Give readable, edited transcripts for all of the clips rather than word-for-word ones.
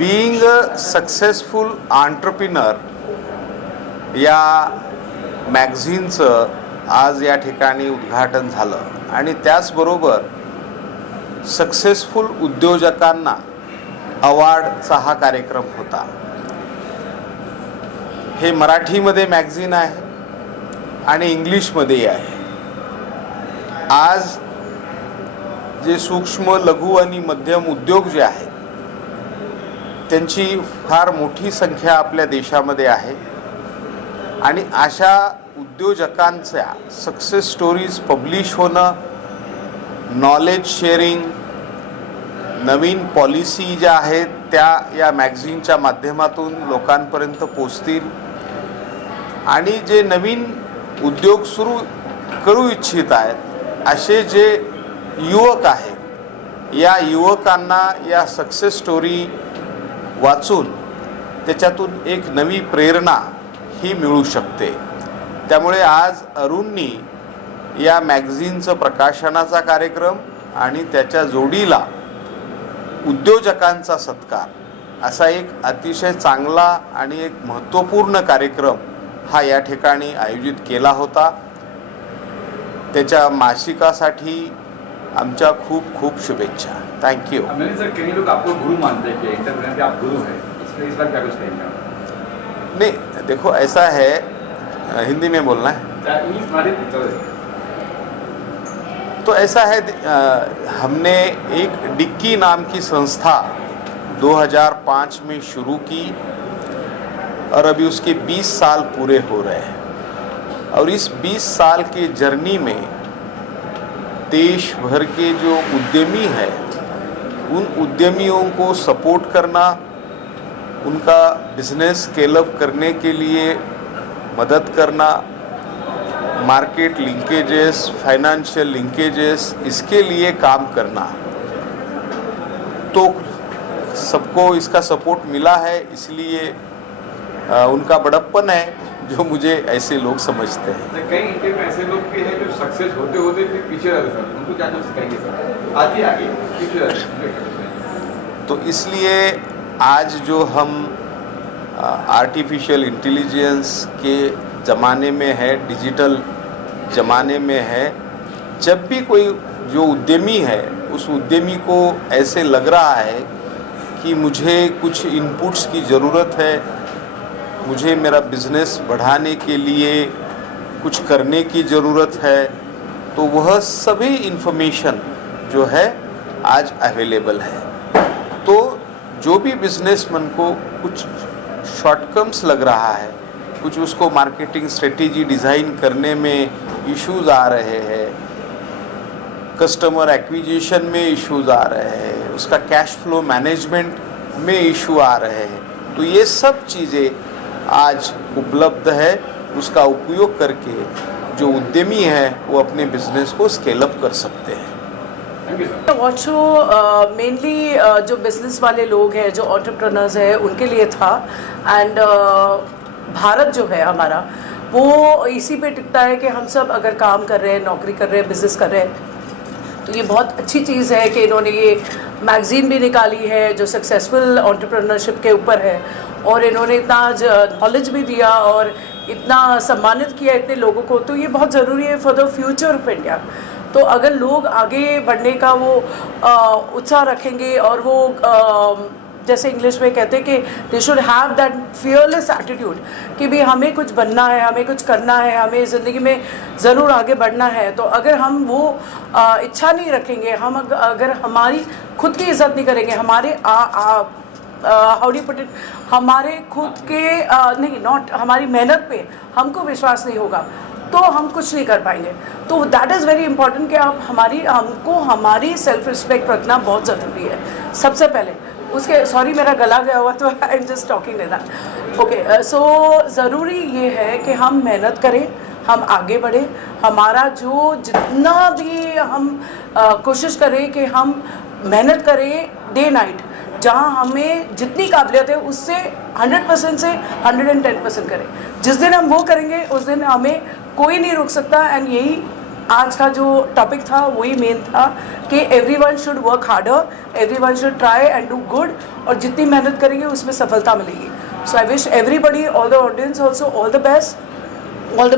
Being a successful entrepreneur या मॅगझिनचं आज या ठिकाणी उद्घाटन झालं आणि त्याचबरोबर सक्सेसफुल उद्योजकांना अवॉर्डचा हा कार्यक्रम होता. हे मराठीमध्ये मॅगझिन आहे आणि इंग्लिशमध्येही आहे. आज जे सूक्ष्म लघु आणि मध्यम उद्योग जे आहेत त्यांची फार मोठी संख्या आपल्या देशामध्ये आहे आणि अशा उद्योजकांच्या सक्सेस स्टोरीज पब्लिश होणं, नॉलेज शेअरिंग, नवीन पॉलिसी ज्या आहेत त्या या मॅगझिनच्या माध्यमातून लोकांपर्यंत पोचतील आणि जे नवीन उद्योग सुरू करू इच्छित आहेत असे जे युवक आहेत या युवकांना या सक्सेस स्टोरी वाचून त्याच्यातून एक नवी प्रेरणा ही मिळू शकते. त्यामुळे आज अरुणनी या मॅगझिनचं प्रकाशनाचा कार्यक्रम आणि त्याच्या जोडीला उद्योजकांचा सत्कार असा एक अतिशय चांगला आणि एक महत्त्वपूर्ण कार्यक्रम हा या ठिकाणी आयोजित केला होता. त्याच्या मासिकासाठी आमच्या खूप खूप शुभेच्छा. Thank you. कई लोग आपको गुरु मानते हैं कि एंटरप्रेन्योर के आप गुरु हैं, इस बार क्या कुछ कहेंगे आप? नहीं, देखो ऐसा है, हिंदी में बोलना है तो ऐसा है, हमने एक डिक्की नाम की संस्था 2005 में शुरू की और अभी उसके 20 साल पूरे हो रहे हैं और इस 20 साल के जर्नी में देश भर के जो उद्यमी हैं उन उद्यमियों को सपोर्ट करना, उनका बिजनेस स्केल अप करने के लिए मदद करना, मार्केट लिंकेजेस, फाइनेंशियल लिंकेजेस, इसके लिए काम करना. तो सबको इसका सपोर्ट मिला है, इसलिए उनका बड़प्पन है जो मुझे ऐसे लोग समझते हैं. कई इंडिया में ऐसे लोग भी हैं जो सक्सेस होते होते फिर पीछे रह सर, उनको क्या कुछ कहेंगे सर? आगे आगे पीछे रह. तो इसलिए आज जो हम आर्टिफिशियल इंटेलिजेंस के ज़माने में है, डिजिटल ज़माने में है, जब भी कोई जो उद्यमी है उस उद्यमी को ऐसे लग रहा है कि मुझे कुछ इनपुट्स की ज़रूरत है, मुझे मेरा बिज़नेस बढ़ाने के लिए कुछ करने की ज़रूरत है, तो वह सभी इन्फॉर्मेशन जो है आज अवेलेबल है. तो जो भी बिजनेसमैन को कुछ शॉर्टकम्स लग रहा है, कुछ उसको मार्केटिंग स्ट्रेटेजी डिज़ाइन करने में इश्यूज़ आ रहे हैं, कस्टमर एक्विजिशन में इश्यूज़ आ रहे हैं, उसका कैश फ्लो मैनेजमेंट में इशू आ रहे हैं, तो ये सब चीज़ें आज उपलब्ध है. उसका उपयोग करके जो उद्यमी है वो अपने बिजनेस को स्केल अप कर सकते हैं. वॉच शो मेनली जो बिजनेस वाले लोग हैं, जो एंटरप्रेन्योर्स हैं, उनके लिए था. एंड भारत जो है हमारा वो इसी पे टिकता है कि हम सब अगर काम कर रहे हैं, नौकरी कर रहे हैं, बिजनेस कर रहे हैं, तो ये बहुत अच्छी चीज़ है कि इन्होंने ये मैगज़ीन भी निकाली है जो सक्सेसफुल एंटरप्रेन्योरशिप के ऊपर है और इन्होंने इतना नॉलेज भी दिया और इतना सम्मानित किया इतने लोगों को. तो ये बहुत ज़रूरी है for the future of India. तो अगर लोग आगे बढ़ने का वो उत्साह रखेंगे और वो जैसे इंग्लिश में कहते हैं कि they should have that fearless attitude कि भी हमें कुछ बनना है, हमें कुछ करना है, हमें ज़िंदगी में ज़रूर आगे बढ़ना है. तो अगर हम वो इच्छा नहीं रखेंगे, हम अगर हमारी खुद की इज़्ज़त नहीं करेंगे, हमारे हाउ डू पुट इट, हमारे खुद के नहीं नॉट हमारी मेहनत पे हमको विश्वास नहीं होगा तो हम कुछ नहीं कर पाएंगे. तो दैट इज़ वेरी इंपॉर्टेंट कि आप हमको हमारी सेल्फ रिस्पेक्ट रखना बहुत ज़रूरी है सबसे पहले. उसके सॉरी मेरा गला गया हुआ तो I am just talking that. Okay, so ज़रूरी ये है कि हम मेहनत करें, हम आगे बढ़ें, हमारा जो जितना भी हम कोशिश करें कि हम मेहनत करें डे नाइट, जहाँ हमें जितनी काबिलियत है उससे 100% से 110% करें. जिस दिन हम वो करेंगे उस दिन हमें कोई नहीं रोक सकता. एंड यही आज का जो टॉपिक था वही मेन था कि everyone should work harder, everyone should try and do good, और जितनी मेहनत करेंगे उसमें सफलता मिलेगी. So I wish everybody, all the audience also, all the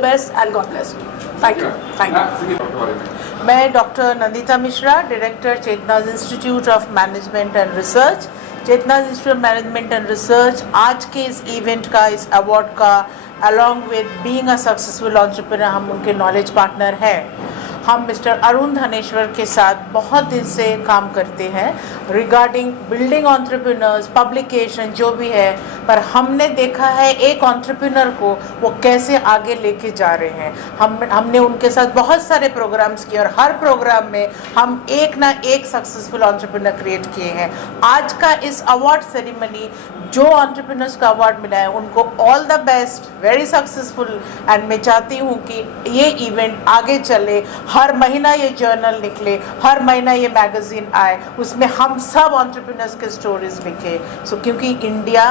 best and God bless. Thank you. मैं doctor Nandita Mishra, director Chetana's Institute of Management and Research. Chetana's Institute of Management and Research आज के इस इवेंट का, इस अवार्ड का, along with being a successful entrepreneur, हम उनके knowledge partner हैं. हम मिस्टर अरुण धनेश्वर के साथ बहुत दिन से काम करते हैं रिगार्डिंग बिल्डिंग एंटरप्रेन्योर्स, पब्लिकेशन जो भी है, पर हमने देखा है एक एंटरप्रेन्योर को वो कैसे आगे लेके जा रहे हैं. हमने उनके साथ बहुत सारे प्रोग्राम्स किए और हर प्रोग्राम में हम एक ना एक सक्सेसफुल एंटरप्रेन्योर क्रिएट किए हैं. आज का इस अवार्ड सेरेमनी जो एंटरप्रेन्योर्स का अवार्ड मिला है उनको all the best, very successful. And मैं चाहती हूँ कि ये इवेंट आगे चले, हर महीना ये जर्नल निकले, हर महीना ये मैगजीन आए, उसमें हम सब एंटरप्रेन्योर्स के स्टोरीज लिखें. सो क्योंकि इंडिया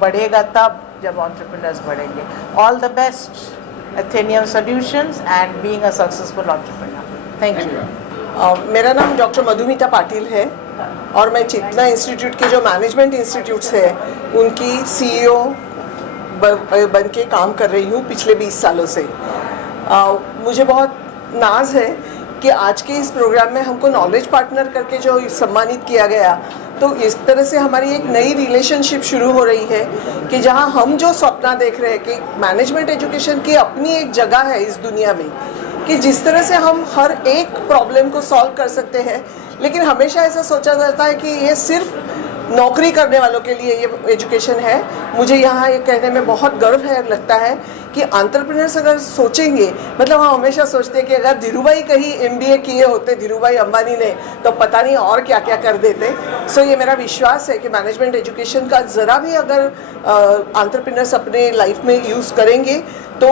बढ़ेगा तब जब एंटरप्रेन्योर्स बढ़ेंगे. All the best Atheneum Solutions and being a successful entrepreneur. Thank you. मेरा नाम डॉक्टर मधुमिता पाटिल है और मैं चेतना इंस्टीट्यूट के जो मैनेजमेंट इंस्टीट्यूट्स है उनकी CEO बन के काम कर रही हूँ पिछले 20 सालों से. मुझे बहुत नाज है कि आज के इस प्रोग्राम में हमको नॉलेज पार्टनर करके जो सम्मानित किया गया, तो इस तरह से हमारी एक नई रिलेशनशिप शुरू हो रही है कि जहां हम जो सपना देख रहे हैं कि मैनेजमेंट एजुकेशन की अपनी एक जगह है इस दुनिया में, कि जिस तरह से हम हर एक प्रॉब्लम को सॉल्व कर सकते हैं. लेकिन हमेशा ऐसा सोचा जाता है कि ये सिर्फ नौकरी करने वालों के लिए ये एजुकेशन है. मुझे यहाँ ये कहने में बहुत गर्व है, लगता है कि एंटरप्रेन्योर्स अगर सोचेंगे, मतलब हम हमेशा सोचते हैं कि अगर धीरूभाई कहीं MBA किए होते, धीरूभाई अंबानी ने, तो पता नहीं और क्या क्या कर देते. सो ये मेरा विश्वास है कि मैनेजमेंट एजुकेशन का ज़रा भी अगर एंटरप्रेन्योर्स अपने लाइफ में यूज़ करेंगे तो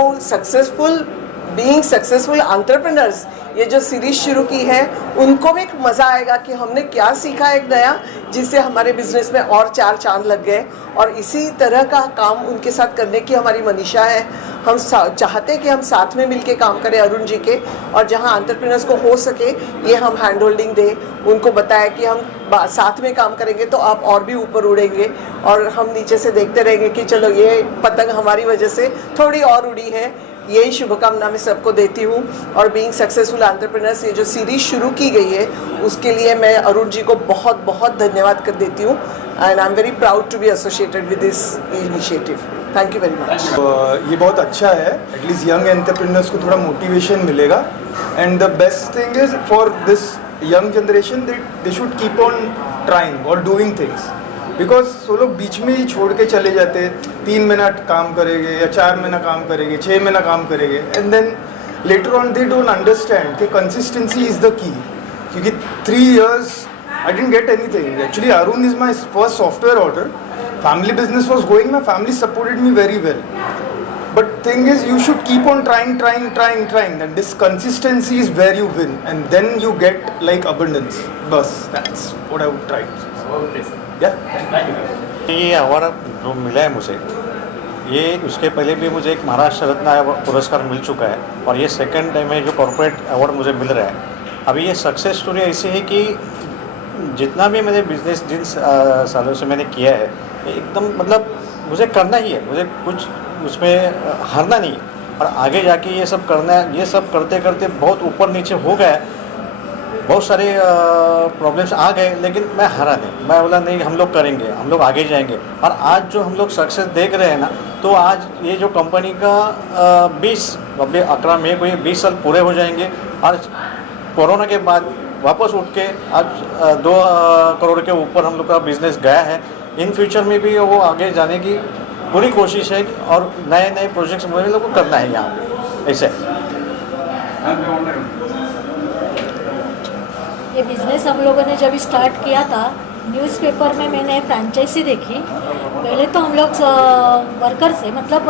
बीइंग सक्सेसफुल एंटरप्रेन्योर्स ये जो सीरीज शुरू की है उनको भी मज़ा आएगा कि हमने क्या सीखा एक नया, जिससे हमारे बिजनेस में और 4 चांद लग गए. और इसी तरह का काम उनके साथ करने की हमारी मनीषा है. हम चाहते हैं कि हम साथ में मिलके काम करें अरुण जी के, और जहां एंटरप्रेन्योर्स को हो सके ये हम हैंड होल्डिंग दें, उनको बताया कि हम साथ में काम करेंगे तो आप और भी ऊपर उड़ेंगे, और हम नीचे से देखते रहेंगे कि चलो ये पतंग हमारी वजह से थोड़ी और उड़ी है. यही शुभकामना मैं सबको देती हूँ. और बीइंग सक्सेसफुल एंटरप्रेन्योर्स ये जो सीरीज शुरू की गई है उसके लिए मैं अरुण जी को बहुत बहुत धन्यवाद कर देती हूँ. And I am very proud to be associated with this initiative. Thank you very much. ये बहुत अच्छा है, एटलीस्ट यंग एंटरप्रेन्योर्स को थोड़ा मोटिवेशन मिलेगा. And the best thing is for this young generation they should keep on trying और doing things, because वो लोग बीच में ही छोड़ के चले जाते हैं. 3 महीना काम करेंगे या 4 महीना काम करेंगे, 6 महीना काम करेंगे, and then later on they don't understand कि कंसिस्टेंसी इज़ द की. क्योंकि 3 years I didn't get anything. Actually, Arun is my first software order. Family business was going, my family supported me very well. But thing is, you should keep on trying. And this consistency is where you win. And then you get like abundance. Bus, that's what I would try. Okay, sir. Yeah? ये award जो मिला है मुझे, ये उसके पहले भी मुझे एक महाराष्ट्र रत्न पुरस्कार मिल चुका है, और ये सेकंड टाइम है जो कॉर्पोरेट अवार्ड मुझे मिल रहा है. अभी ये सक्सेस स्टोरी ऐसी है कि जितना भी मैंने बिजनेस जिन सालों से मैंने किया है, एकदम मतलब मुझे करना ही है, मुझे कुछ उसमें हारना नहीं है, और आगे जाके ये सब करना है. ये सब करते करते बहुत ऊपर नीचे हो गया, बहुत सारे प्रॉब्लम्स आ गए, लेकिन मैं हारा नहीं. मैं बोला नहीं, हम लोग करेंगे, हम लोग आगे जाएंगे. और आज जो हम लोग सक्सेस देख रहे हैं ना, तो आज ये जो कंपनी का 11 मई को ये 20 साल पूरे हो जाएंगे. और कोरोना के बाद वापस उठ के आज 2 करोड़ के ऊपर हम लोग का बिजनेस गया है. इन फ्यूचर में भी वो आगे जाने की पूरी कोशिश है, और नए नए प्रोजेक्ट्स मुझे लोग को करना है यहाँ पे. ऐसे ये बिज़नेस हम लोगों ने जब स्टार्ट किया था, न्यूज़पेपर में मैंने फ्रेंचाइजी देखी. पहले तो हम लोग वर्कर से, मतलब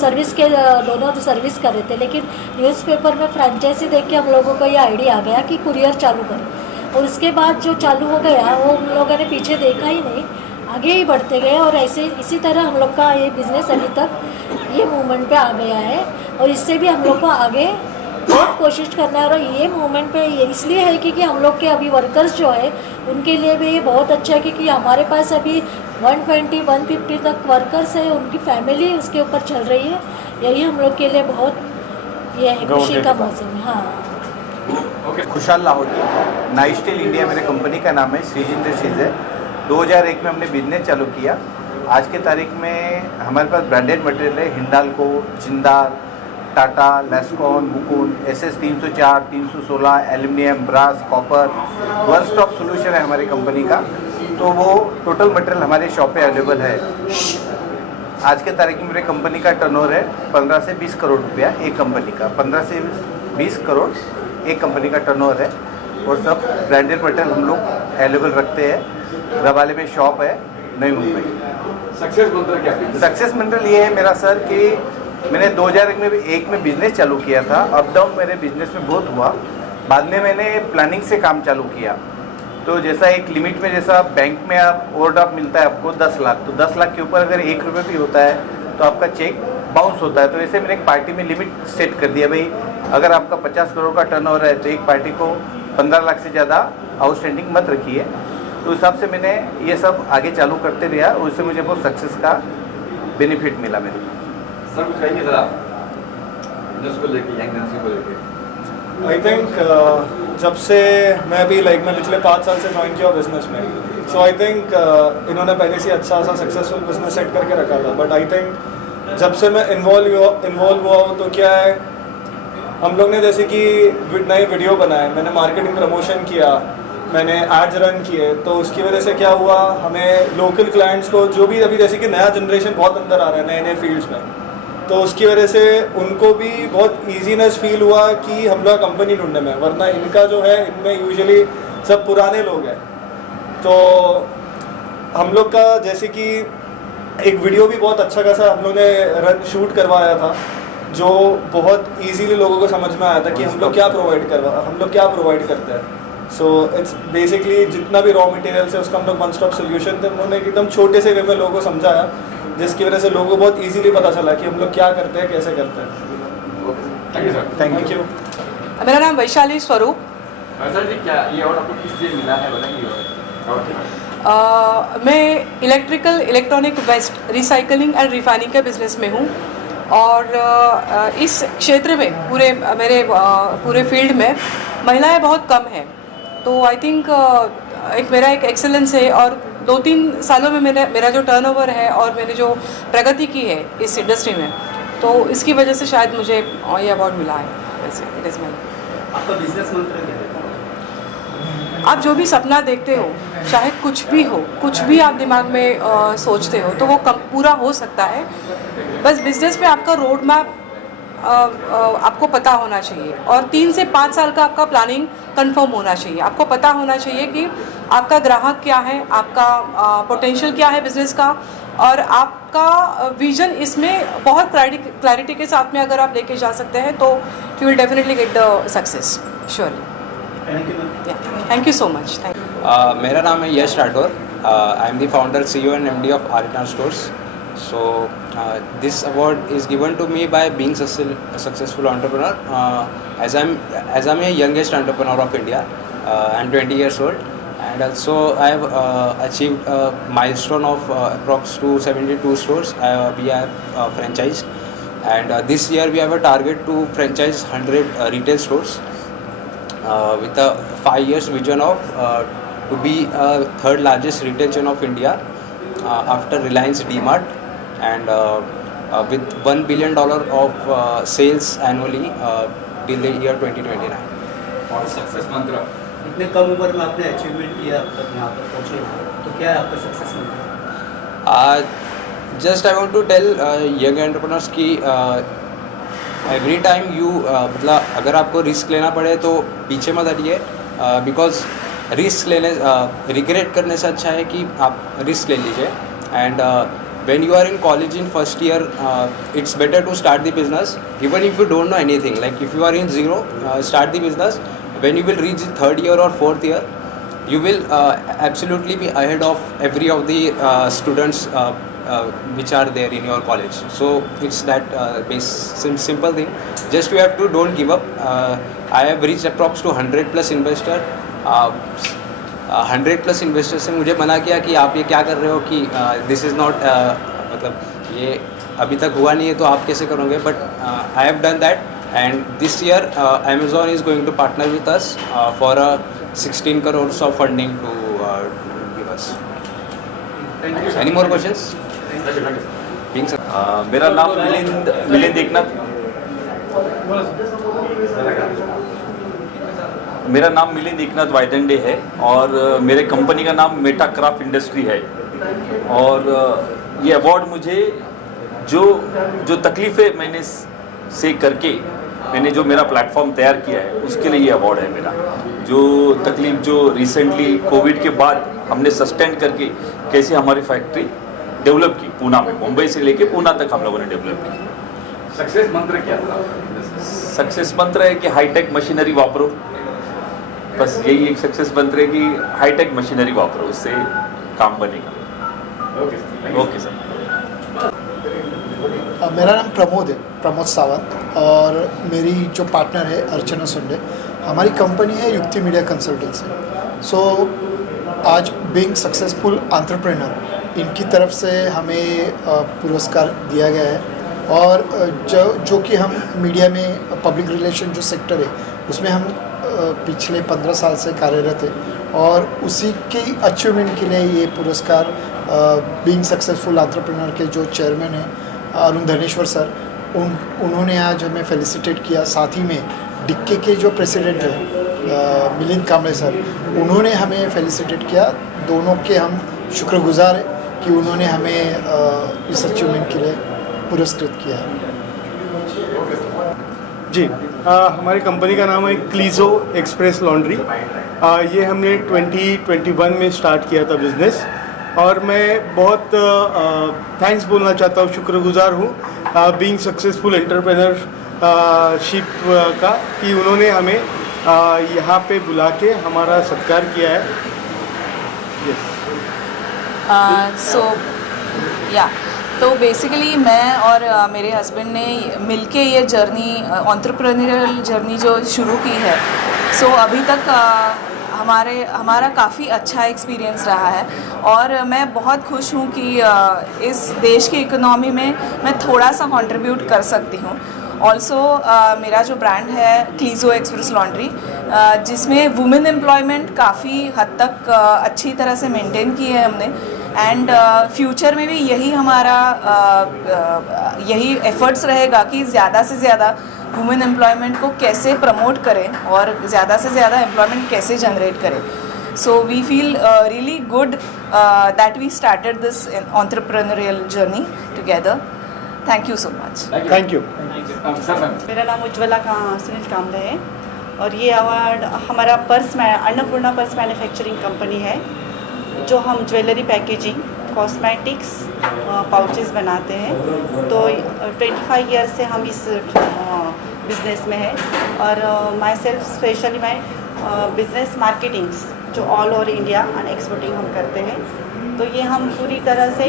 सर्विस के दोनों तो सर्विस कर रहे थे, लेकिन न्यूज़पेपर में फ्रेंचाइजी देख के हम लोगों को ये आइडिया आ गया कि कुरियर चालू करें. और उसके बाद जो चालू हो गया वो हम लोगों ने पीछे देखा ही नहीं, आगे ही बढ़ते गए. और ऐसे इसी तरह हम लोग का ये बिज़नेस अभी तक ये मूवमेंट पे आ गया है, और इससे भी हम लोग को आगे बहुत कोशिश करना है। और ये मूवमेंट पे ये इसलिए है क्योंकि हम लोग के अभी वर्कर्स जो है उनके लिए भी ये बहुत अच्छा है, क्योंकि हमारे पास अभी 120-150 तक वर्कर्स है, उनकी फैमिली उसके ऊपर चल रही है। यही हम लोग के लिए बहुत ये है खुशी का मौसम है। हाँ, खुशहाल लाहौटी, नाइस्टेल इंडिया मेरे कंपनी का नाम है, श्रीज इंडस्ट्रीज है। 2001 में हमने बिजनेस चालू किया। आज के तारीख में हमारे पास ब्रांडेड मटेरियल है, Hindalco, Jindal, Tata, Lescon, Mukand, SS 304, 316, aluminium, brass, copper, one stop solution है हमारी कंपनी का। तो वो टोटल मटेरियल हमारे शॉप पे अवेलेबल है। आज के तारीख में मेरे कंपनी का टर्नओवर है 15 से 20 करोड़ रुपया एक कंपनी का, 15 से 20 करोड़ एक कंपनी का टर्नओवर है। और सब ब्रांडेड मटेरियल हम लोग अवेलेबल रखते हैं। रवाले में शॉप है, नई मुंबई। सक्सेस मंत्र क्या है? सक्सेस मंत्र ये है मेरा सर कि मैंने 2001 में बिजनेस चालू किया था। अप डाउन मेरे बिजनेस में बहुत हुआ। बाद में मैंने प्लानिंग से काम चालू किया। तो जैसा एक लिमिट में, जैसा बैंक में आप ओवरड्राफ्ट मिलता है आपको 10 लाख, तो 10 लाख के ऊपर अगर 1 रुपये भी होता है तो आपका चेक बाउंस होता है। तो ऐसे मैंने एक पार्टी में लिमिट सेट कर दिया, भाई अगर आपका 50 करोड़ का टर्नओवर है तो एक पार्टी को 15 लाख से ज़्यादा आउटस्टैंडिंग मत रखिए। तो हिसाब से मैंने ये सब आगे चालू करते रहा, उससे मुझे बहुत सक्सेस का बेनिफिट मिला मेरे को। सर कुछ कहेंगे सर आप बिजनेस को लेके, यंग जनरेशन को लेके? आई थिंक जब से मैं पिछले 5 साल से ज्वाइन किया बिजनेस में, सो आई थिंक इन्होंने पहले से अच्छा सा सक्सेसफुल बिजनेस सेट करके रखा था। बट आई थिंक जब से मैं इन्वॉल्व हुआ हूँ तो क्या है, हम लोग ने जैसे कि नए वीडियो बनाए, मैंने मार्केटिंग प्रमोशन किया, मैंने एड्स रन किए। तो उसकी वजह से क्या हुआ, हमें लोकल क्लाइंट्स को, जो भी अभी जैसे कि नया जनरेशन बहुत अंदर आ रहा है नए नए फील्ड्स में, तो उसकी वजह से उनको भी बहुत ईजीनेस फील हुआ कि हम लोग कंपनी ढूंढने में। वरना इनका जो है, इनमें यूजुअली सब पुराने लोग हैं। तो हम लोग का जैसे कि एक वीडियो भी बहुत अच्छा खासा हम लोग ने शूट करवाया था, जो बहुत इजीली लोगों को समझ में आया था कि हम लोग क्या प्रोवाइड करते हैं। सो इट्स बेसिकली जितना भी रॉ मटेरियल है उसका हम लोग वन स्टॉप सोल्यूशन थे। उन्होंने एकदम छोटे से वे में लोगों को समझाया, जिसकी वजह से लोगों को बहुत इजीली पता चला कि हम लोग क्या करते हैं, कैसे करते हैं। Thank you sir. Thank you. मेरा नाम वैशाली स्वरूप। सर जी, क्या ये अवार्ड आपको किस लिए मिला है, बताइए? मैं electronic waste recycling and refining के बिज़नेस में हूँ। और इस क्षेत्र में मेरे पूरे फील्ड में महिलाएं बहुत कम हैं। तो आई थिंक मेरा एक एक्सेलेंस है। और 2-3 सालों में मेरा जो टर्नओवर है और मैंने जो प्रगति की है इस इंडस्ट्री में, तो इसकी वजह से शायद मुझे ये अवार्ड मिला है। वैसे इट इज़ माई। आपका बिजनेस मंत्र क्या है? आप जो भी सपना देखते हो, चाहे कुछ भी हो, कुछ भी आप दिमाग में सोचते हो, तो वो पूरा हो सकता है। बस बिजनेस में आपका रोड मैप आपको पता होना चाहिए, और 3 से 5 साल का आपका प्लानिंग कंफर्म होना चाहिए। आपको पता होना चाहिए कि आपका ग्राहक क्या है, आपका पोटेंशियल क्या है बिजनेस का, और आपका विजन इसमें बहुत क्लैरिटी के साथ में अगर आप लेके जा सकते हैं तो you will definitely get the success surely. Thank you so much. मेरा नाम है Yash Rathore. I am the founder, CEO and MD of R&R stores. So this award is given to me by being a successful entrepreneur. As I'm a youngest entrepreneur of India. I'm 20 years old, and also I have achieved a milestone of approx 272 stores. We are franchised, and this year we have a target to franchise 100 retail stores with a 5 years vision of to be a third largest retail chain of India after Reliance DMart. And with $1 billion of sales annually till the year 2029. और success मंत्र? इतने कम उम्र में आपने achievement किया, अब तक यहाँ तक पहुँचे, तो क्या है आपका सक्सेस मंत्र? Just I want to tell young entrepreneurs कि every time you मतलब अगर आपको रिस्क लेना पड़े तो पीछे मत हटिए, बिकॉज रिस्क लेने रिग्रेट करने से अच्छा है कि आप रिस्क ले लीजिए। And when you are in college in first year, it's better to start the business even if you don't know anything. Like if you are in zero, start the business. When you will reach the 3rd year or 4th year, you will absolutely be ahead of every of the students which are there in your college. So it's that simple thing. Just you have to don't give up. I have reached approx to 100 plus investor. 100 plus investors ने मुझे मना किया कि आप ये क्या कर रहे हो, कि दिस इज़ नॉट, मतलब ये अभी तक हुआ नहीं है तो आप कैसे करोगे. But I have done that, and this year Amazon is going to partner with us for a 16 crores of funding to give us. Any more questions? मेरा नाम मिलिंद एकनाथ, मेरा नाम मिलिंद एकनाथ वायदंडे है और मेरे कंपनी का नाम मेटा क्राफ्ट इंडस्ट्री है. और ये अवार्ड मुझे जो तकलीफ़ें मैंने से करके मैंने जो मेरा प्लेटफॉर्म तैयार किया है उसके लिए ये अवार्ड है मेरा. जो तकलीफ जो रिसेंटली कोविड के बाद हमने सस्टेन करके कैसे हमारी फैक्ट्री डेवलप की पूना में, मुंबई से लेके पूना तक हम लोगों ने डेवलप की. सक्सेस मंत्र क्या था? सक्सेस मंत्र है कि हाईटेक मशीनरी वापरो. बस यही एक सक्सेस मंत्र है कि हाईटेक मशीनरी वापरो, उससे काम बनेगा. Okay sir. मेरा नाम प्रमोद सावंत, और मेरी जो पार्टनर है अर्चना सुंडे. हमारी कंपनी है युक्ति मीडिया कंसल्टेंसी. सो आज बीइंग सक्सेसफुल एंटरप्रेन्योर, इनकी तरफ से हमें पुरस्कार दिया गया है. और जो कि हम मीडिया में पब्लिक रिलेशन जो सेक्टर है उसमें हम पिछले 15 साल से कार्यरत है, और उसी की अचीवमेंट के लिए ये पुरस्कार बीइंग सक्सेसफुल एंटरप्रेन्योर के जो चेयरमैन हैं अरुण धनेश्वर सर, उन्होंने आज हमें फेलिसिटेट किया. साथ ही में डिक्के के जो प्रेसिडेंट हैं मिलिंद कांबळे सर, उन्होंने हमें फेलिसिटेट किया. दोनों के हम शुक्रगुजार हैं कि उन्होंने हमें इस अचीवमेंट के लिए पुरस्कृत किया. जी, हमारी कंपनी का नाम है क्लीजो एक्सप्रेस लॉन्ड्री. ये हमने 2021 में स्टार्ट किया था बिज़नेस, और मैं बहुत थैंक्स बोलना चाहता हूँ, शुक्रगुजार हूँ बीइंग सक्सेसफुल एंटरप्रेन्योरशिप का, कि उन्होंने हमें यहाँ पे बुला के हमारा सत्कार किया है. तो बेसिकली मैं और मेरे हस्बैंड ने मिलके ये जर्नी, एंटरप्रेन्योरियल जर्नी जो शुरू की है, अभी तक हमारा काफ़ी अच्छा एक्सपीरियंस रहा है. और मैं बहुत खुश हूँ कि इस देश की इकोनॉमी में मैं थोड़ा सा कंट्रीब्यूट कर सकती हूँ. ऑल्सो मेरा जो ब्रांड है क्लीजो एक्सप्रेस लॉन्ड्री, जिसमें वुमेन एम्प्लॉयमेंट काफ़ी हद तक अच्छी तरह से मेंटेन की है हमने. एंड फ्यूचर में भी यही हमारा यही एफर्ट्स रहेगा कि ज़्यादा से ज़्यादा वुमेन एम्प्लॉयमेंट को कैसे प्रमोट करें और ज़्यादा से ज़्यादा एम्प्लॉयमेंट कैसे जनरेट करें. So we feel really good that we started this entrepreneurial journey together. Thank you so much. Thank you. मेरा नाम उज्ज्वला सुनील कामले है, और ये अवार्ड हमारा अन्नपूर्णा पर्स मैन्युफैक्चरिंग कंपनी है, जो हम ज्वेलरी पैकेजिंग, कॉस्मेटिक्स, पाउचेस बनाते हैं. तो 25 ईयर से हम इस बिज़नेस में है. और माई सेल्फ स्पेशली मैं बिज़नेस मार्केटिंग्स जो all over India and exporting हम करते हैं. तो ये हम पूरी तरह से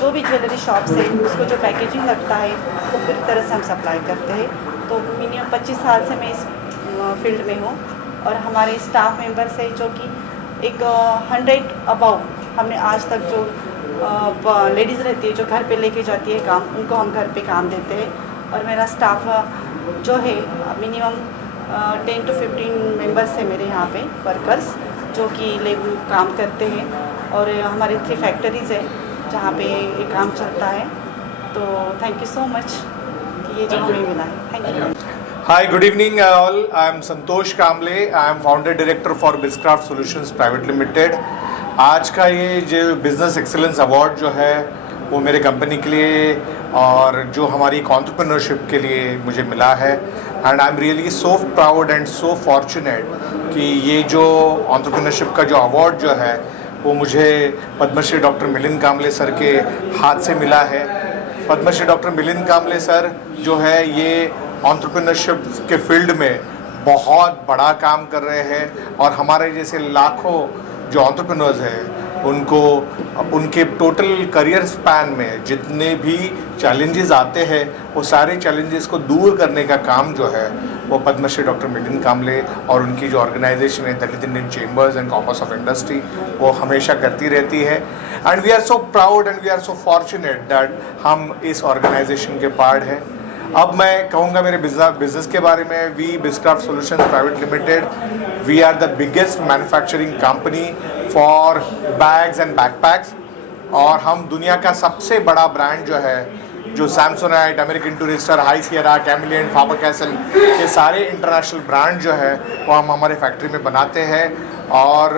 जो भी ज्वेलरी शॉप्स है उसको जो पैकेजिंग लगता है वो पूरी तरह से हम सप्लाई करते हैं. तो मिनिमम 25 साल से मैं इस फील्ड में हूँ. और हमारे स्टाफ मेंबर्स है जो कि एक 100 अबाउ हमने आज तक जो लेडीज़ रहती है जो घर पे लेके जाती है काम, उनको हम घर पे काम देते हैं. और मेरा स्टाफ जो है मिनिमम 10 to 15 मेंबर्स है मेरे यहाँ पे वर्कर्स, जो कि लेबर काम करते हैं. और हमारे 3 फैक्ट्रीज़ है जहाँ पे ये काम चलता है. तो थैंक यू सो मच कि ये जो हमें मिला है. Thank you. Hi, good evening all. I am Santosh Kamble. I am founder director for BizCraft Solutions Private Limited. आज का ये जो बिज़नेस एक्सीलेंस अवार्ड जो है वो मेरे कंपनी के लिए और जो हमारी एंटरप्रेन्योरशिप के लिए मुझे मिला है. And I am really so proud and so fortunate कि ये जो एंटरप्रेन्योरशिप का जो अवार्ड जो है वो मुझे पद्मश्री डॉक्टर मिलिंद कांबले सर के हाथ से मिला है. पद्मश्री डॉक्टर मिलिंद कांबले सर जो है ये एंटरप्रेन्योरशिप के फील्ड में बहुत बड़ा काम कर रहे हैं, और हमारे जैसे लाखों जो एंटरप्रेन्योर्स हैं उनको उनके टोटल करियर स्पैन में जितने भी चैलेंजेस आते हैं वो सारे चैलेंजेस को दूर करने का काम जो है वो पद्मश्री डॉक्टर मिलिंद कांबले और उनकी जो ऑर्गेनाइजेशन है Dalit Indian chambers and commerce of industry वो हमेशा करती रहती है। And we are so proud and we are so fortunate that हम इस ऑर्गेनाइजेशन के पार्ट हैं। अब मैं कहूँगा मेरे बिजनेस के बारे में। We Biscraft solutions private limited, we are the biggest manufacturing company for bags and backpacks, और हम दुनिया का सबसे बड़ा ब्रांड जो है, जो Samsonite, American Tourister, High Sierra, Kamiliant, Faber Castell, ये सारे इंटरनेशनल ब्रांड जो है वो हम हमारे फैक्ट्री में बनाते हैं। और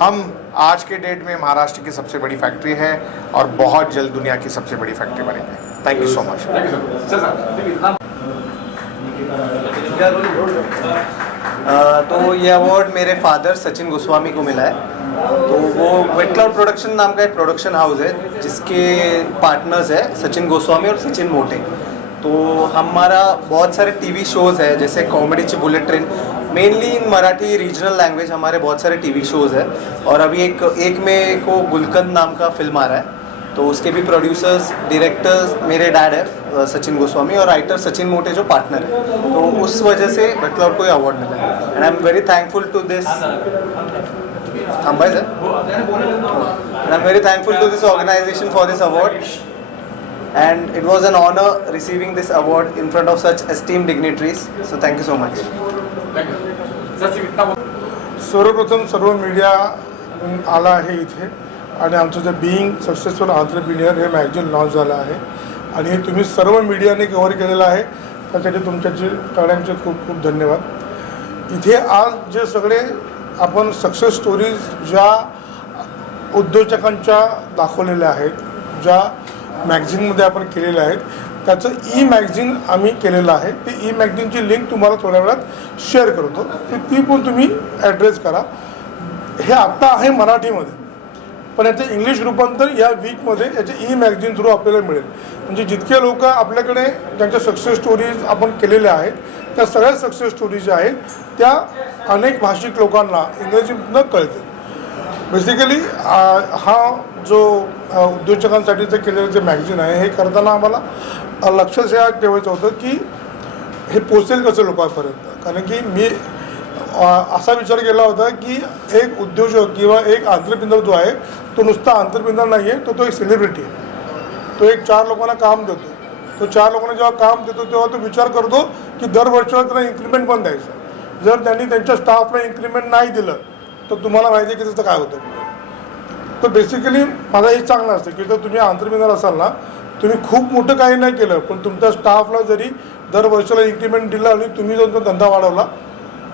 हम आज के डेट में महाराष्ट्र की सबसे बड़ी फैक्ट्री है और बहुत जल्द दुनिया की सबसे बड़ी फैक्ट्री बनेगी। Thank you so much. तो ये अवार्ड मेरे फादर सचिन गोस्वामी को मिला है। तो वो वेट क्लाउड प्रोडक्शन नाम का एक प्रोडक्शन हाउस है जिसके पार्टनर्स है सचिन गोस्वामी और सचिन मोटे। तो हमारा बहुत सारे टीवी शोज़ है जैसे कॉमेडीची bullet train, mainly in Marathi regional language हमारे बहुत सारे टीवी शोज़ है। और अभी एक में को गुलकंद नाम का फिल्म आ रहा है, तो उसके भी प्रोड्यूसर्स डायरेक्टर्स मेरे डैड है सचिन गोस्वामी और राइटर सचिन मोटे जो पार्टनर है। तो उस वजह से वेट क्लाउड को ये अवार्ड मिला है and I am very thankful to this I am very thankful to this organisation for this award and it was an honor receiving this award in front of such esteemed dignitaries. So thank you so much. सर्वप्रथम सर्व media आला आहे इथे आणि आमचं जे being successful entrepreneur हे magazine launch झालं आहे आणि हे तुम्ही सर्व मीडियाने कव्हर केलेलं आहे, त्यासाठी तुमच्याचे सगळ्यांचे खूप खूप धन्यवाद। इथे आज जे सगळे आपण सक्सेस स्टोरीज ज्या उद्योजकांच्या दाखवलेल्या आहेत, ज्या मॅगझिनमध्ये आपण केलेल्या आहेत, त्याचं ई मॅगझिन आम्ही केलेलं आहे। ते ई मॅगझिनची लिंक तुम्हाला थोड्या वेळात शेअर करतो, ती पण तुम्ही ॲड्रेस करा। हे आत्ता आहे मराठीमध्ये, पण याचं इंग्लिश रूपांतर या वीकमध्ये याचे ई मॅगझिन थ्रू आपल्याला मिळेल। म्हणजे जितके लोक आपल्याकडे ज्यांच्या सक्सेस स्टोरीज आपण केलेल्या आहेत त्या सगळ्या सक्सेस स्टोरीज ज्या आहेत त्या अनेक भाषिक लोकांना इंग्रजीतनं कळतील। बेसिकली हा जो उद्योजकांसाठीचं केलेलं जे मॅगझिन आहे हे करताना आम्हाला लक्षात हे ठेवायचं होतं की हे पोचेल कसं लोकांपर्यंत। कारण की मी असा विचार केला होता की एक उद्योजक किंवा एक एंटरप्रेन्योर जो आहे तो नुसता एंटरप्रेन्योर नाही आहे, तो एक सेलिब्रिटी आहे। तो एक 4 लोकांना काम देतो। तो 4 लोकांना जेव्हा काम देतो तेव्हा तो विचार करतो की दर वर्षाला त्यांना इन्क्रिमेंट पण द्यायचं। जर त्यांनी त्यांच्या स्टाफला इन्क्रिमेंट नाही दिलं तर तुम्हाला माहिती आहे की त्याचं काय होतं। तर बेसिकली माझा हेच चांगलं असतं की जर तुम्ही एंटरप्रेन्योर असाल ना, तुम्ही खूप मोठं काही नाही केलं पण तुमच्या स्टाफला जरी दर वर्षाला इन्क्रिमेंट दिलं आणि तुम्ही जर तुमचा धंदा वाढवला,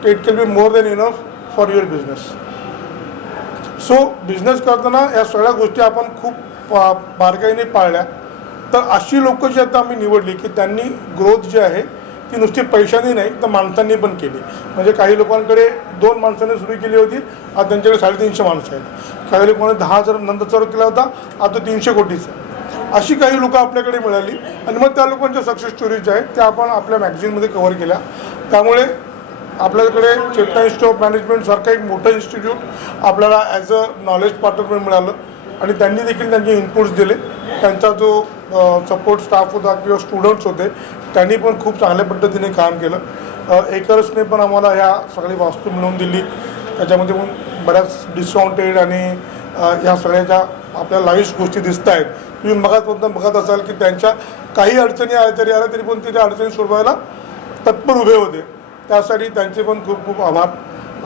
it can be more than enough for your business. So business करताना या सगळ्या गोष्टी आपण खूप बारकाईने पाळल्या। तर अशी लोक जी आता आम्ही निवडली की त्यांनी ग्रोथ जी आहे ती नुसती पैशाने नाही तर माणसांनी पण केली। म्हणजे काही लोकांकडे 2 माणसांनी सुरू केली होती, आता त्यांच्याकडे 350 माणसं आहेत। काही लोकांनी 10,000 नंतर चालू केला होता, आता 300 कोटीचा। अशी काही लोकं आपल्याकडे मिळाली आणि मग त्या लोकांच्या सक्सेस स्टोरीज ज्या आहेत त्या आपण आपल्या मॅगझिनमध्ये कव्हर केल्या। त्यामुळे आपल्याकडे चेतना इन्स्टिट्यूट ऑफ मॅनेजमेंटसारखं एक मोठं इन्स्टिट्यूट आपल्याला ॲज अ नॉलेज पार्टनर मिळालं आणि त्यांनी देखील त्यांचे इनपुट्स दिले। त्यांचा जो सपोर्ट स्टाफ होता किंवा स्टुडंट्स होते त्यांनी पण खूप चांगल्या पद्धतीने काम केलं। एकर्सने पण आम्हाला ह्या सगळी वास्तू मिळवून दिली, त्याच्यामध्ये पण बऱ्याच डिस्काउंटेड आणि ह्या सगळ्या ज्या आपल्या लाईव्ह गोष्टी दिसत आहेत, तुम्ही बघत असाल की त्यांच्या काही अडचणी आल्या तरी पण ते त्या अडचणी सोडवायला तत्पर उभे होते। त्यासाठी त्यांचे पण खूप खूप आभार।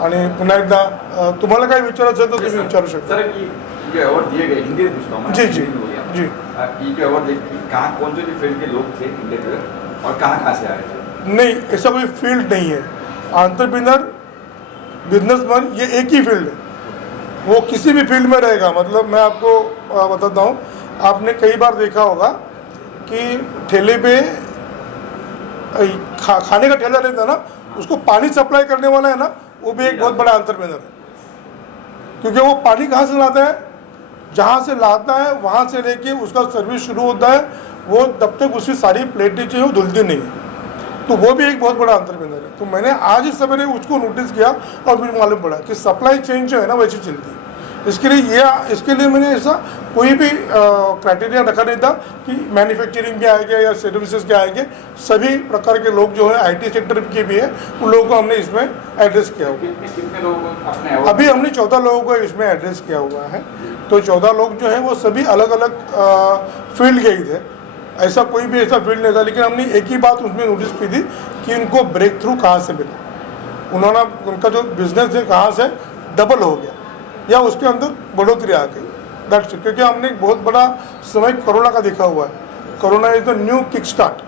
आणि पुन्हा एकदा तुम्हाला काही विचारायचं असेल तर तुम्ही विचारू शकता। ये अवार्ड दिए गए हिंदी में पूछता हूँ। जी जी जी। ये अवार्ड कहाँ कौन से फील्ड के लोग थे इंडिया के और कहाँ से आए थे? नहीं, ऐसा कोई फील्ड नहीं है। एंटरप्रेन्योर बिजनेसमैन ये एक ही फील्ड है, वो किसी भी फील्ड में रहेगा। मतलब मैं आपको बताता हूँ, आपने कई बार देखा होगा कि ठेले पे खाने का ठेला रहता है ना, उसको पानी सप्लाई करने वाला है ना, वो भी एक बहुत बड़ा एंटरप्रेन्योर है। क्योंकि वो पानी कहाँ से लाता है, जहाँ से लाता है वहाँ से लेके उसका सर्विस शुरू होता है, वो तब तक उसकी सारी प्लेटें जो है वो धुलती नहीं है। तो वो भी एक बहुत बड़ा एंटरप्रेन्योर है। तो मैंने आज इस सवेरे उसको नोटिस किया और मुझे मालूम पड़ा कि सप्लाई चेन जो है ना वैसी चलती है। इसके लिए मैंने ऐसा कोई भी क्राइटेरिया रखा नहीं था कि मैन्युफैक्चरिंग के आएंगे या सर्विसेज के आएंगे। सभी प्रकार के लोग जो है आईटी सेक्टर के भी है, उन लोगों को हमने इसमें एड्रेस किया हुआ है। कितने लोगों को अपने अभी हमने 14 लोगों को इसमें एड्रेस किया हुआ है। तो 14 लोग जो हैं वो सभी अलग अलग फील्ड के ही थे, ऐसा कोई भी ऐसा फील्ड नहीं था। लेकिन हमने एक ही बात उसमें नोटिस की थी कि उनको ब्रेक थ्रू कहाँ से मिला, उनका जो बिजनेस है कहाँ से डबल हो गया या उसके अंदर बढ़ोतरी आ गई। That's it. क्योंकि हमने एक बहुत बड़ा समय कोरोना का देखा हुआ है। Corona is the new kick start,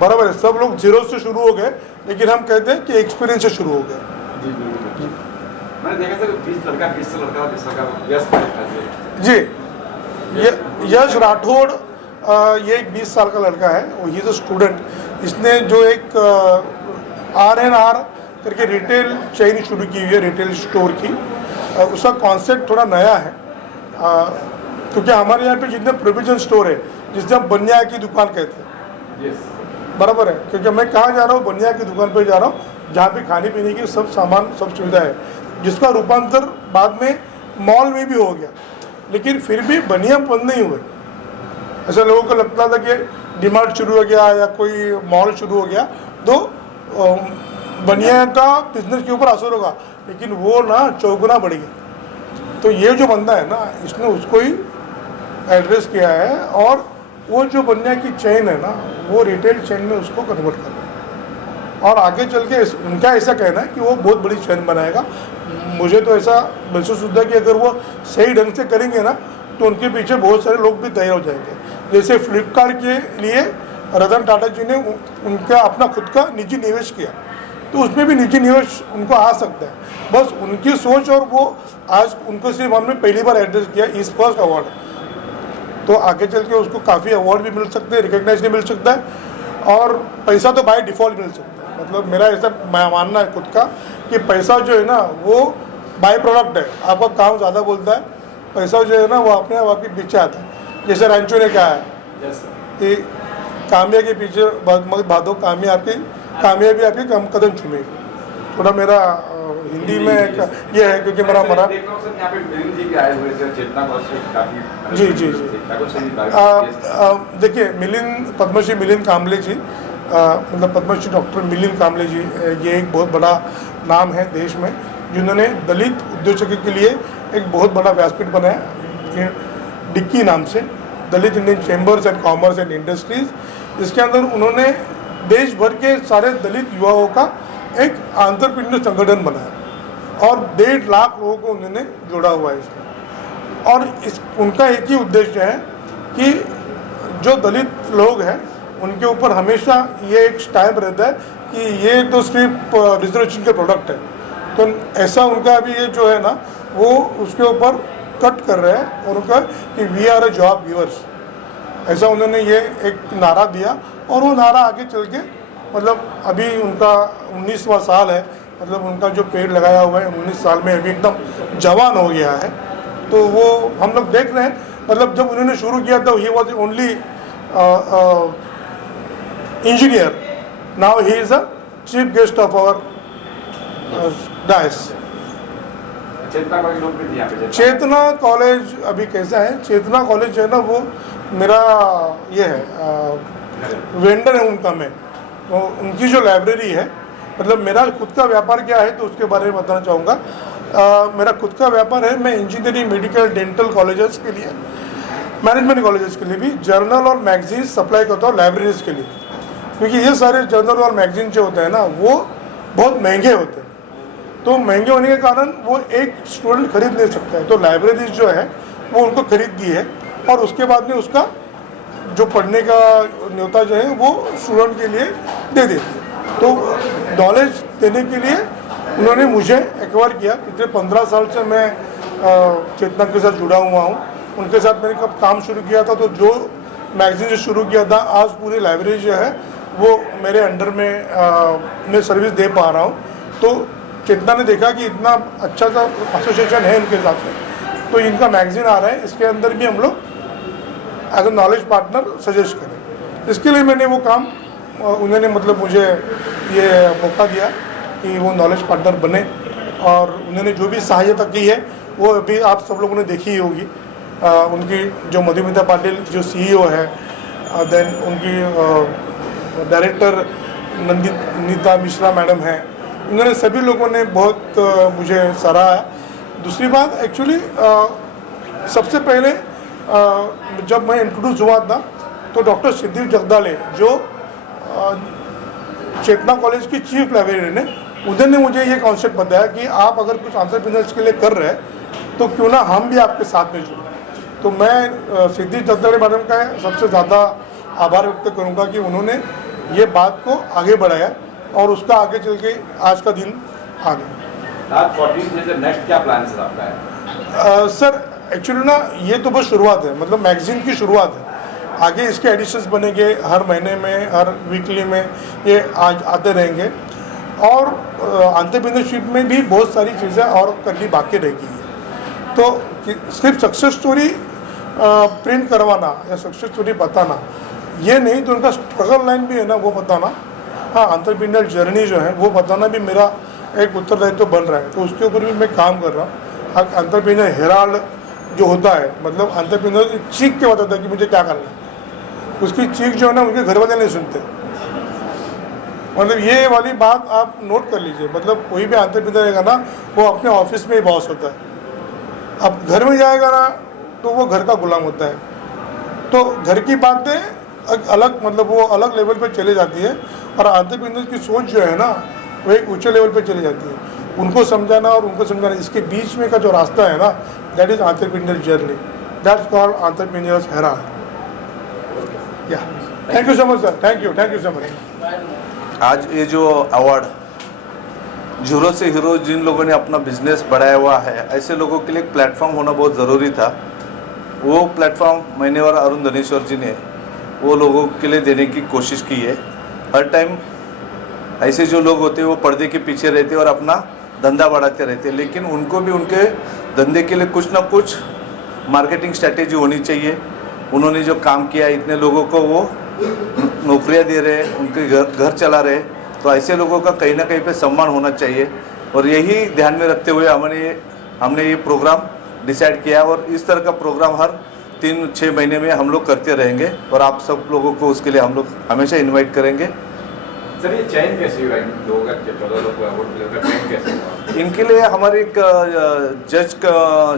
बराबर है। सब लोग जीरो से शुरू हो गए, लेकिन हम कहते हैं कि एक्सपीरियंस से शुरू हो गए। जी बिल्कुल। मैंने देखा सर 20 लड़का यश जी, यश राठौड़ ये एक 20 साल का लड़का है, ही इज़ अ स्टूडेंट। इसने जो एक RNR करके रिटेल चेन शुरू की हुई है, रिटेल स्टोर की। उसका कॉन्सेप्ट थोड़ा नया है, क्योंकि हमारे यहाँ पे जितने प्रोविजन स्टोर है, जिससे हम बनिया की दुकान कहते हैं, बराबर है। क्योंकि मैं कहाँ जा रहा हूँ, बनिया की दुकान पे जा रहा हूँ, जहाँ पे खाने पीने की सब सामान, सब सुविधा है, जिसका रूपांतर बाद में मॉल में भी हो गया। लेकिन फिर भी बनिया बंद नहीं हुए। ऐसा लोगों को लगता था कि डिमार्ट शुरू हो गया या कोई मॉल शुरू हो गया तो बनिया का बिजनेस के ऊपर असर होगा, लेकिन वो ना चौगुना बढ़ गया। तो ये जो बंदा है ना, इसने उसको ही एड्रेस किया है और वो जो बनिया की चेन है ना, वो रिटेल चेन में उसको कन्वर्ट कर रहा है। और आगे चल के उनका ऐसा कहना है कि वो बहुत बड़ी चेन बनाएगा। मुझे तो ऐसा महसूस होता है कि अगर वो सही ढंग से करेंगे ना, तो उनके पीछे बहुत सारे लोग भी तैयार हो जाएंगे। जैसे फ्लिपकार्ट के लिए रतन टाटा जी ने उनका अपना खुद का निजी निवेश किया, तो उसमें भी निजी निवेश उनको आ सकता है। बस उनकी सोच, और वो आज उनको सिर्फ हमने पहली बार एड्रेस किया इस फर्स्ट अवार्ड, तो आगे चल के उसको काफ़ी अवार्ड भी मिल सकते हैं, रिकग्नाइज भी मिल सकता है, और पैसा तो बाय डिफ़ॉल्ट मिल सकता है। मतलब मेरा ऐसा मानना है खुद का कि पैसा जो है ना वो बाय प्रोडक्ट है। आपका काम ज़्यादा बोलता है, पैसा जो है ना वो अपने आप आपके पीछे आता है। जैसे रैंचो ने कहा है कि कामया के पीछे मत भागो, कामयाबी आपकी कदम चूमेगी। थोड़ा मेरा हिंदी में ये है, क्योंकि मेरा जी जी जी देखिए, पद्मश्री मिलिंद कांबले जी, मतलब पद्मश्री डॉक्टर मिलिंद कांबले जी, ये एक बहुत बड़ा नाम है देश में, जिन्होंने दलित उद्योजकों के लिए एक बहुत बड़ा व्यासपीठ बनाया डिक्की नाम से, Dalit Indian chambers and commerce and industries. इसके अंदर उन्होंने देश भर के सारे दलित युवाओं का एक एंटरप्रेन्योर संगठन बनाया और 1.5 लाख लोगों को उन्होंने जोड़ा हुआ है इसमें। और उनका एक ही उद्देश्य है कि जो दलित लोग हैं उनके ऊपर हमेशा ये एक स्टैम्प रहता है कि ये तो सिर्फ रिजर्वेशन के प्रोडक्ट है। तो ऐसा उनका अभी ये जो है ना, वो उसके ऊपर कट कर रहे हैं और उनका कि we are a job givers, ऐसा उन्होंने ये एक नारा दिया। और वो नारा आगे चल के, मतलब अभी उनका 19वां साल है, मतलब उनका जो पेड़ लगाया हुआ है 19 साल में अभी एकदम जवान हो गया है। तो वो हम लोग देख रहे हैं, मतलब जब उन्होंने शुरू किया था he was only engineer, now he is a chief guest of our dais. Chetana college अभी कैसा है, चेतना कॉलेज जो है ना वो मेरा ये है वेंडर है उनका। मैं तो उनकी जो लाइब्रेरी है, मतलब मेरा खुद का व्यापार क्या है तो उसके बारे में बताना चाहूँगा। मेरा खुद का व्यापार है, मैं इंजीनियरिंग, मेडिकल, डेंटल कॉलेजेस के लिए, मैनेजमेंट कॉलेजेस के लिए भी जर्नल और मैगजीन सप्लाई करता हूँ लाइब्रेरीज के लिए, क्योंकि ये सारे जर्नल और मैगजीन जो होते हैं ना वो बहुत महंगे होते हैं। तो महंगे होने के कारण वो एक स्टूडेंट खरीद नहीं सकता है, तो लाइब्रेरीज जो है वो उनको खरीद दी है और उसके बाद में उसका जो पढ़ने का न्योता जो है वो स्टूडेंट के लिए दे देती है। तो नॉलेज देने के लिए उन्होंने मुझे एक्वायर किया। पिछले 15 साल से मैं चेतना के साथ जुड़ा हुआ हूँ। उनके साथ मैंने कब काम शुरू किया था, तो जो मैगजीन जो शुरू किया था, आज पूरी लाइब्रेरी जो है वो मेरे अंडर में मैं सर्विस दे पा रहा हूँ। तो चेतना ने देखा कि इतना अच्छा सा एसोसिएशन है इनके साथ में, तो इनका मैगजीन आ रहा है, इसके अंदर भी हम लोग as a knowledge partner suggest करें। इसके लिए मैंने वो काम, उन्होंने मतलब मुझे ये मौका दिया कि वो नॉलेज पार्टनर बने। और उन्होंने जो भी सहायता की है वो अभी आप सब लोगों ने देखी ही होगी। उनकी जो मधुमिता पाटिल जो CEO है, देन उनकी डायरेक्टर नंदिता मिश्रा मैडम हैं, उन्होंने सभी लोगों ने बहुत मुझे सराहा है। दूसरी बात एक्चुअली सबसे पहले जब मैं इंट्रोड्यूस हुआ था तो डॉक्टर सिद्धि जगदाले जो चेतना कॉलेज की चीफ लाइब्रेरियन है, उन्होंने मुझे ये कॉन्सेप्ट बताया कि आप अगर कुछ एंटरप्रेन्योर्स के लिए कर रहे हैं तो क्यों ना हम भी आपके साथ में जुड़ें। तो मैं सिद्धि जगदाले मैडम का सबसे ज़्यादा आभार व्यक्त करूँगा कि उन्होंने ये बात को आगे बढ़ाया और उसका आगे चल के आज का दिन आ गया। आज 14 से नेक्स्ट क्या प्लान है आपका? सर एक्चुअली ना ये तो बस शुरुआत है, मतलब मैगजीन की शुरुआत है। आगे इसके एडिशंस बनेंगे, हर महीने में, हर वीकली में ये आज आते रहेंगे और एंटरप्रेन्योरशिप में भी बहुत सारी चीज़ें और करनी बाकी रहेगी। तो सिर्फ सक्सेस स्टोरी प्रिंट करवाना या सक्सेस स्टोरी बताना ये नहीं, तो उनका स्ट्रगल लाइन भी है ना वो बताना। हाँ, एंटरप्रेन्योर जर्नी जो है वो बताना भी मेरा एक उत्तरदायित्व बन रहा है, तो उसके ऊपर भी मैं काम कर रहा हूँ। एंटरप्रेन्योर हेराल्ड जो होता है, मतलब एंटरप्रेन्योर चीख के बताता है कि मुझे क्या करना है, उसकी चीख जो है ना उनके घर वाले नहीं सुनते। मतलब ये वाली बात आप नोट कर लीजिए, मतलब कोई भी एंटरप्रेन्योर रहेगा ना वो अपने ऑफिस में ही बॉस होता है, अब घर में जाएगा ना तो वो घर का गुलाम होता है। तो घर की बातें अलग, मतलब वो अलग लेवल पे चले जाती है और एंटरप्रेन्योर की सोच जो है ना वो एक ऊंचे लेवल पे चली जाती है। उनको समझाना और उनको समझाना, इसके बीच में का जो रास्ता है ना, that is entrepreneur journey, that's called entrepreneurs herald. Yeah thank you so much sir, thank you so much. आज ये जो अवार्ड जीरो से हीरो जिन लोगों ने अपना बिजनेस बढ़ाया हुआ है, ऐसे लोगों के लिए एक प्लेटफॉर्म होना बहुत ज़रूरी था। वो प्लेटफॉर्म मैंने और अरुण धनेश्वर जी ने वो लोगों के लिए देने की कोशिश की है। हर टाइम ऐसे जो लोग होते हैं वो पर्दे के पीछे रहते और अपना धंधा बढ़ाते रहते, लेकिन उनको भी उनके धंधे के लिए कुछ ना कुछ मार्केटिंग स्ट्रैटेजी होनी चाहिए। उन्होंने जो काम किया, इतने लोगों को वो नौकरियां दे रहे, उनके घर चला रहे, तो ऐसे लोगों का कहीं ना कहीं पे सम्मान होना चाहिए। और यही ध्यान में रखते हुए हमने ये प्रोग्राम डिसाइड किया और इस तरह का प्रोग्राम हर 3-6 महीने में हम लोग करते रहेंगे और आप सब लोगों को उसके लिए हम लोग हमेशा इन्वाइट करेंगे। सर ये चयन कैसे हुआ इन लोगों का, 14 लोग को अवार्ड मिलेगा, चयन कैसे हुआ? इनके लिए हमारे एक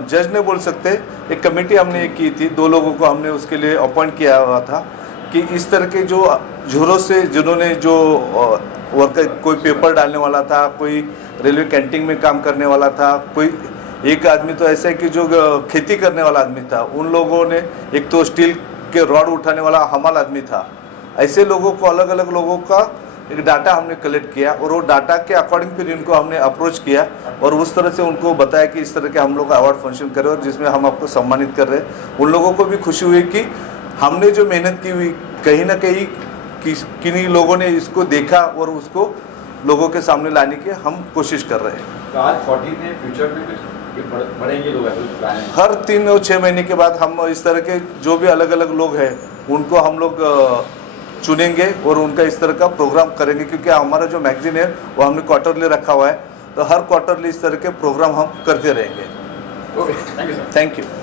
जज ने बोल सकते, एक कमेटी हमने की थी, 2 लोगों को हमने उसके लिए अपॉइंट किया हुआ था कि इस तरह के जो झूरों से जिन्होंने जो वर्कर, कोई पेपर डालने वाला था, कोई रेलवे कैंटीन में काम करने वाला था, कोई एक आदमी तो ऐसा है कि जो खेती करने वाला आदमी था, उन लोगों ने एक तो स्टील के रॉड उठाने वाला हमाल आदमी था। ऐसे लोगों को अलग अलग लोगों का एक डाटा हमने कलेक्ट किया और वो डाटा के अकॉर्डिंग फिर इनको हमने अप्रोच किया और उस तरह से उनको बताया कि इस तरह के हम लोग अवार्ड फंक्शन करें और जिसमें हम आपको सम्मानित कर रहे हैं। उन लोगों को भी खुशी हुई कि हमने जो मेहनत की हुई कहीं ना कहीं किन्हीं लोगों ने इसको देखा और उसको लोगों के सामने लाने की हम कोशिश कर रहे हैं। तो आज 14 में फ्यूचर में कुछ बढ़ेंगे लोग, हर 3 और 6 महीने के बाद हम इस तरह के जो भी अलग अलग लोग हैं उनको हम लोग चुनेंगे और उनका इस तरह का प्रोग्राम करेंगे, क्योंकि हमारा जो मैगजीन है वो हमने क्वार्टरली रखा हुआ है, तो हर क्वार्टरली इस तरह के प्रोग्राम हम करते रहेंगे। Okay, thank you sir. Thank you.